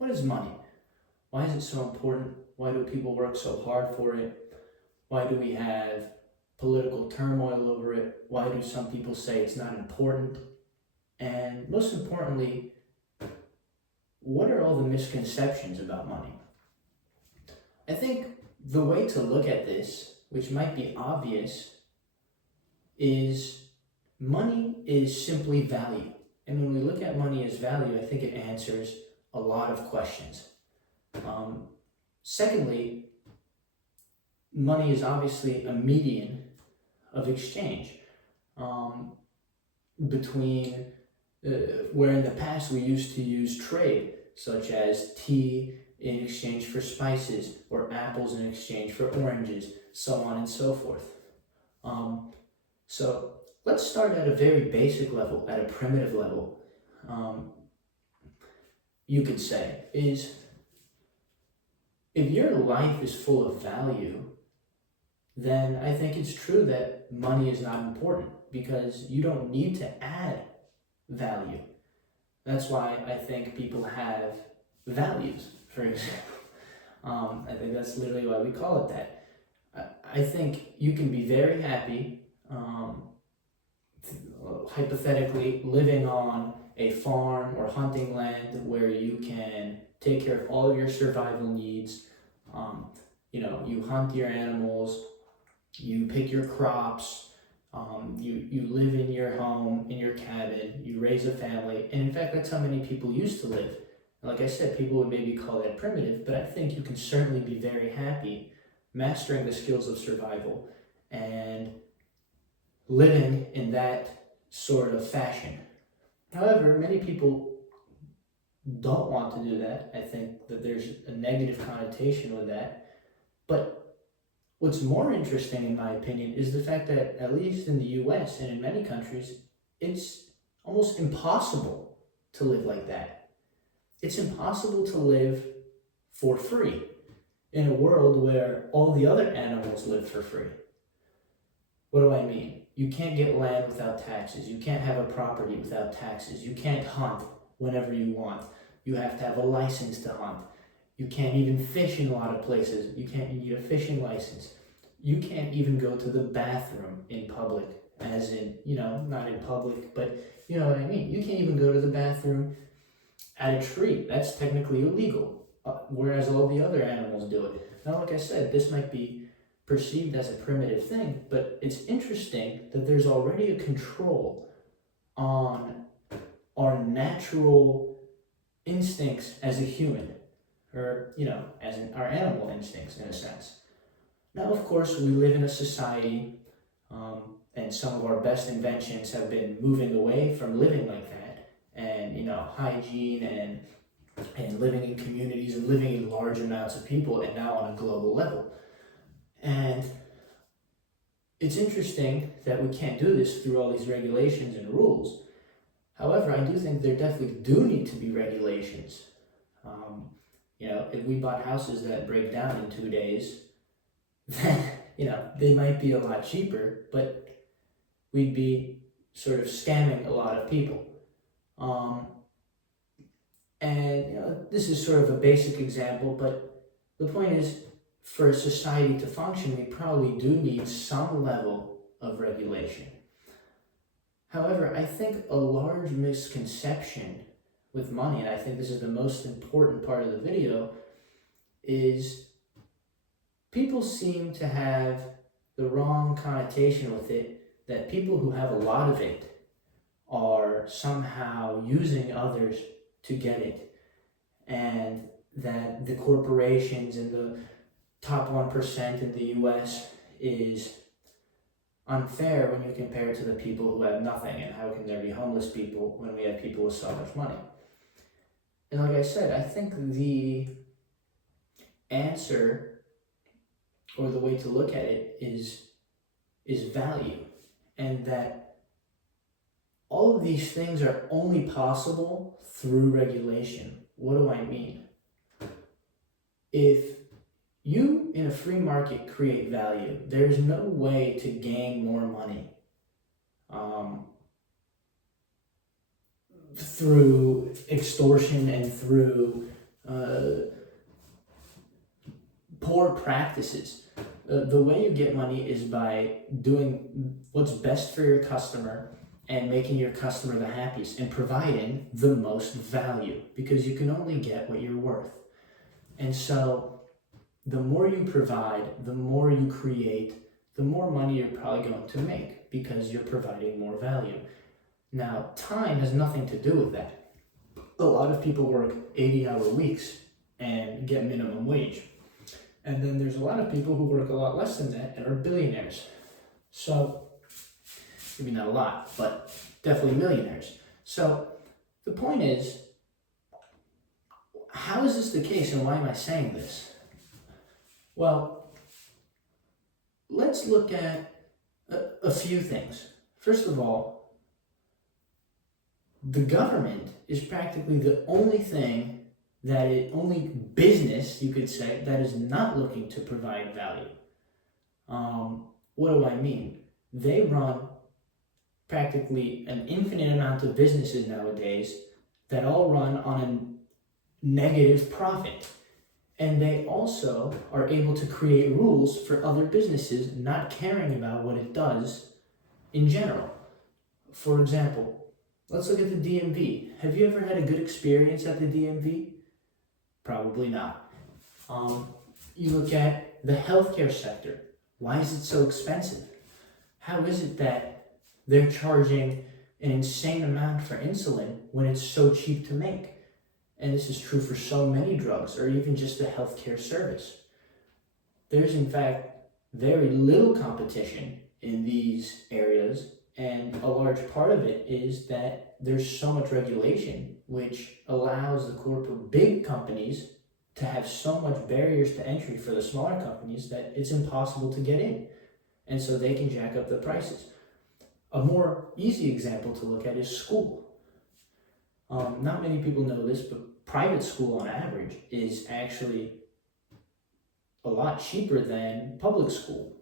What is money? Why is it so important? Why do people work so hard for it? Why do we have political turmoil over it? Why do some people say it's not important? And most importantly, what are all the misconceptions about money? I think the way to look at this, which might be obvious, is money is simply value. And when we look at money as value, I think it answers a lot of questions. Secondly, money is obviously a medium of exchange between where in the past we used to use trade, such as tea in exchange for spices or apples in exchange for oranges, so on and so forth. So let's start at a very basic level, at a primitive level. You could say is if your life is full of value, then I think it's true that money is not important because you don't need to add value. That's why I think people have values, for example. I think that's literally why we call it that. I think you can be very happy, hypothetically, living on a farm or hunting land where you can take care of all of your survival needs. You hunt your animals, you pick your crops, you live in your home, in your cabin, you raise a family, and in fact, that's how many people used to live. Like I said, people would maybe call that primitive, but I think you can certainly be very happy mastering the skills of survival and living in that sort of fashion. However, many people don't want to do that. I think that there's a negative connotation with that. But what's more interesting, in my opinion, is the fact that, at least in the US and in many countries, it's almost impossible to live like that. It's impossible to live for free in a world where all the other animals live for free. What do I mean? You can't get land without taxes. You can't have a property without taxes. You can't hunt whenever you want. You have to have a license to hunt. You can't even fish in a lot of places. You need a fishing license. You can't even go to the bathroom in public, as in, not in public, but you know what I mean. You can't even go to the bathroom at a tree. That's technically illegal, whereas all the other animals do it. Now, like I said, this might be perceived as a primitive thing, but it's interesting that there's already a control on our natural instincts as a human, or, as in our animal instincts in a sense. Now, of course, we live in a society, and some of our best inventions have been moving away from living like that, and, hygiene and living in communities and living in large amounts of people, and now on a global level. And it's interesting that we can't do this through all these regulations and rules. However, I do think there definitely do need to be regulations. If we bought houses that break down in 2 days, then, they might be a lot cheaper, but we'd be sort of scamming a lot of people. This is sort of a basic example, but the point is, for society to function, we probably do need some level of regulation. However, I think a large misconception with money, and I think this is the most important part of the video, is people seem to have the wrong connotation with it, that people who have a lot of it are somehow using others to get it, and that the corporations and the top 1% in the US is unfair when you compare it to the people who have nothing, and how can there be homeless people when we have people with so much money? And like I said, I think the answer, or the way to look at it, is value, and that all of these things are only possible through regulation. What do I mean? If you, in a free market, create value, there's no way to gain more money through extortion and through poor practices. The way you get money is by doing what's best for your customer and making your customer the happiest and providing the most value, because you can only get what you're worth. And so the more you provide, the more you create, the more money you're probably going to make because you're providing more value. Now, time has nothing to do with that. A lot of people work 80-hour weeks and get minimum wage. And then there's a lot of people who work a lot less than that and are billionaires. So, maybe not a lot, but definitely millionaires. So, the point is, how is this the case and why am I saying this? Well, let's look at a few things. First of all, the government is practically the only only business, you could say, that is not looking to provide value. What do I mean? They run practically an infinite amount of businesses nowadays that all run on a negative profit. And they also are able to create rules for other businesses not caring about what it does in general. For example, let's look at the DMV. Have you ever had a good experience at the DMV? Probably not. You look at the healthcare sector. Why is it so expensive? How is it that they're charging an insane amount for insulin when it's so cheap to make? And this is true for so many drugs, or even just the healthcare service. There's in fact very little competition in these areas, and a large part of it is that there's so much regulation, which allows the big companies to have so much barriers to entry for the smaller companies that it's impossible to get in. And so they can jack up the prices. A more easy example to look at is school. Not many people know this, but private school on average is actually a lot cheaper than public school.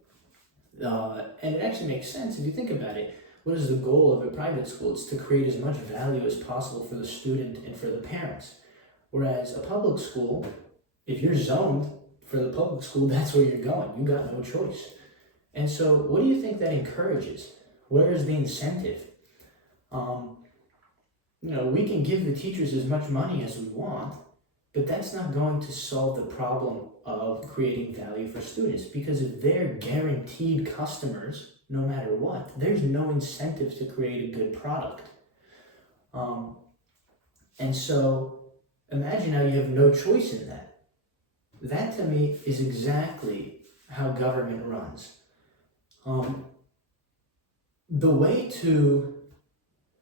And it actually makes sense if you think about it. What is the goal of a private school? It's to create as much value as possible for the student and for the parents. Whereas a public school, if you're zoned for the public school, that's where you're going. You got no choice. And so what do you think that encourages? Where is the incentive? We can give the teachers as much money as we want, but that's not going to solve the problem of creating value for students, because if they're guaranteed customers, no matter what, there's no incentive to create a good product. And so imagine how you have no choice in that. That to me is exactly how government runs. The way to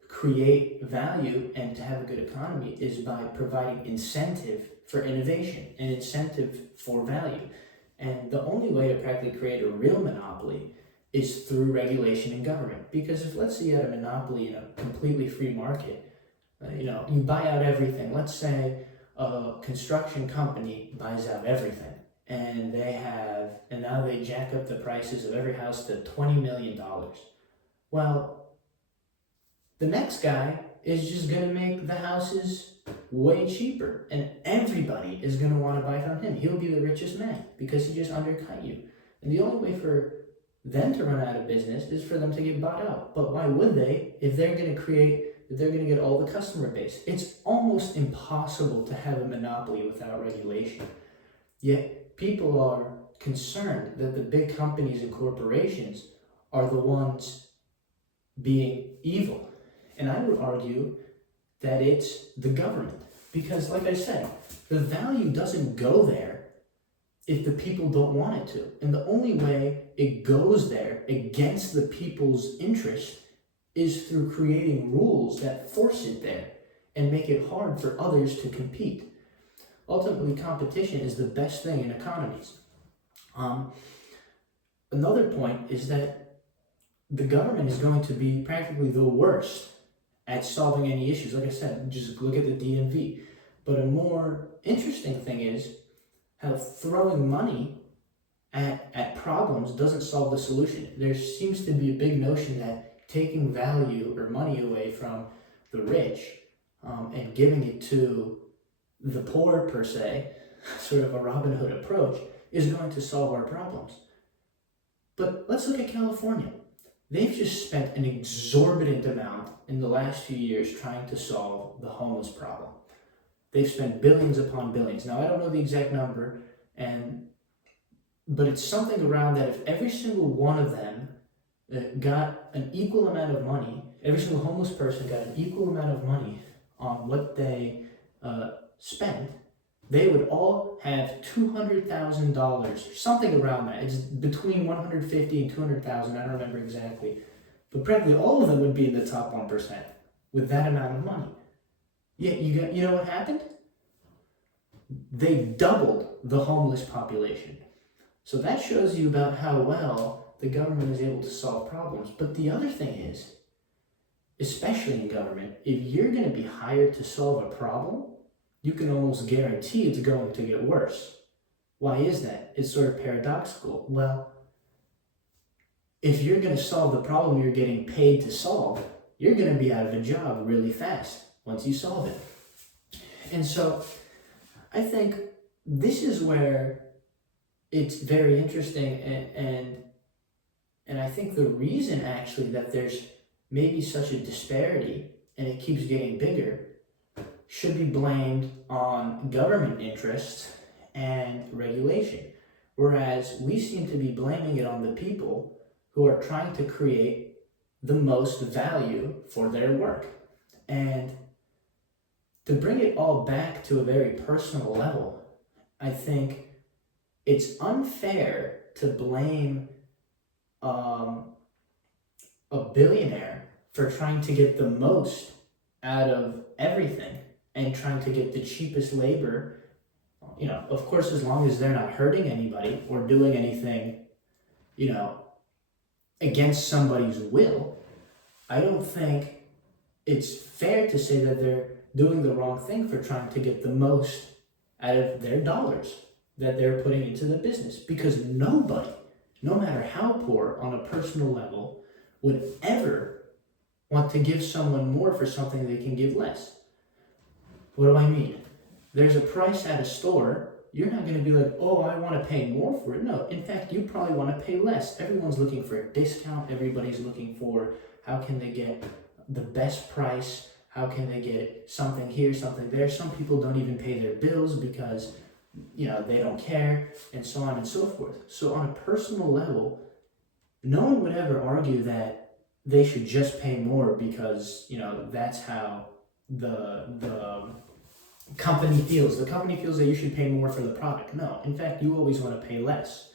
create value and to have a good economy is by providing incentive for innovation and incentive for value. And the only way to practically create a real monopoly is through regulation and government. Because if, let's say, you had a monopoly in a completely free market, you buy out everything. Let's say a construction company buys out everything, and now they jack up the prices of every house to $20 million. Well, the next guy is just going to make the houses way cheaper, and everybody is going to want to buy from him. He'll be the richest man because he just undercut you. And the only way for them to run out of business is for them to get bought out. But why would they if they're going to get all the customer base? It's almost impossible to have a monopoly without regulation. Yet people are concerned that the big companies and corporations are the ones being evil. And I would argue that it's the government. Because like I said, the value doesn't go there if the people don't want it to. And the only way it goes there against the people's interest is through creating rules that force it there and make it hard for others to compete. Ultimately, competition is the best thing in economies. Another point is that the government is going to be practically the worst at solving any issues. Like I said, just look at the DMV. But a more interesting thing is how throwing money at problems doesn't solve the solution. There seems to be a big notion that taking value or money away from the rich and giving it to the poor per se, sort of a Robin Hood approach, is going to solve our problems. But let's look at California. They've just spent an exorbitant amount in the last few years trying to solve the homeless problem. They've spent billions upon billions. Now, I don't know the exact number, but it's something around that if every single one of them got an equal amount of money, every single homeless person got an equal amount of money on what they spent, they would all have $200,000, something around that. It's between 150 and 200,000. I don't remember exactly, but practically all of them would be in the top 1% with that amount of money. Yeah, you know what happened? They doubled the homeless population. So that shows you about how well the government is able to solve problems. But the other thing is, especially in government, if you're going to be hired to solve a problem, you can almost guarantee it's going to get worse. Why is that? It's sort of paradoxical. Well, if you're going to solve the problem you're getting paid to solve, you're going to be out of a job really fast once you solve it. And so I think this is where it's very interesting, and I think the reason actually that there's maybe such a disparity and it keeps getting bigger should be blamed on government interest and regulation, whereas we seem to be blaming it on the people who are trying to create the most value for their work. And to bring it all back to a very personal level, I think it's unfair to blame a billionaire for trying to get the most out of everything and trying to get the cheapest labor. You know, of course, as long as they're not hurting anybody or doing anything, you know, against somebody's will, I don't think it's fair to say that they're doing the wrong thing for trying to get the most out of their dollars that they're putting into the business. Because nobody, no matter how poor on a personal level, would ever want to give someone more for something they can give less. What do I mean? There's a price at a store. You're not going to be like, oh, I want to pay more for it. No, in fact, you probably want to pay less. Everyone's looking for a discount. Everybody's looking for how can they get the best price. How can they get something here, something there? Some people don't even pay their bills because, you know, they don't care, and so on and so forth. So on a personal level, no one would ever argue that they should just pay more because, you know, that's how the company feels. The company feels that you should pay more for the product. No, in fact, you always want to pay less.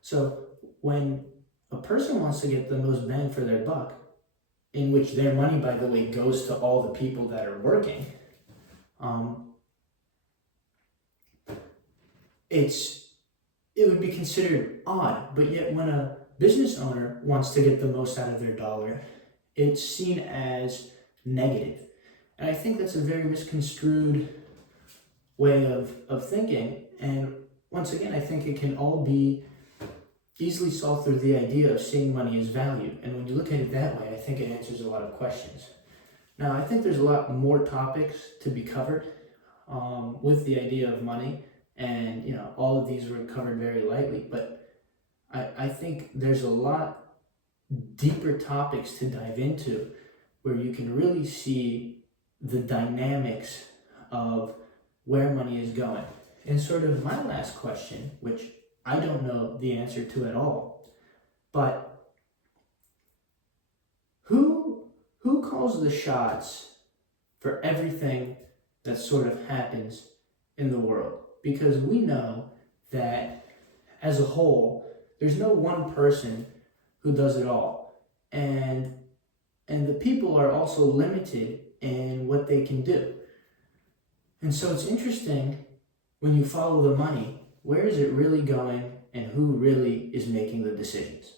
So when a person wants to get the most bang for their buck, in which their money, by the way, goes to all the people that are working, it would be considered odd. But yet when a business owner wants to get the most out of their dollar, it's seen as negative. And I think that's a very misconstrued way of thinking. And once again, I think it can all be easily solved through the idea of seeing money as value. And when you look at it that way, I think it answers a lot of questions. Now, I think there's a lot more topics to be covered with the idea of money. And, you know, all of these were covered very lightly, but I think there's a lot deeper topics to dive into where you can really see the dynamics of where money is going. And sort of my last question, which I don't know the answer to at all, but who calls the shots for everything that sort of happens in the world? Because we know that as a whole, there's no one person who does it all. And the people are also limited in what they can do. And so it's interesting when you follow the money, where is it really going and who really is making the decisions?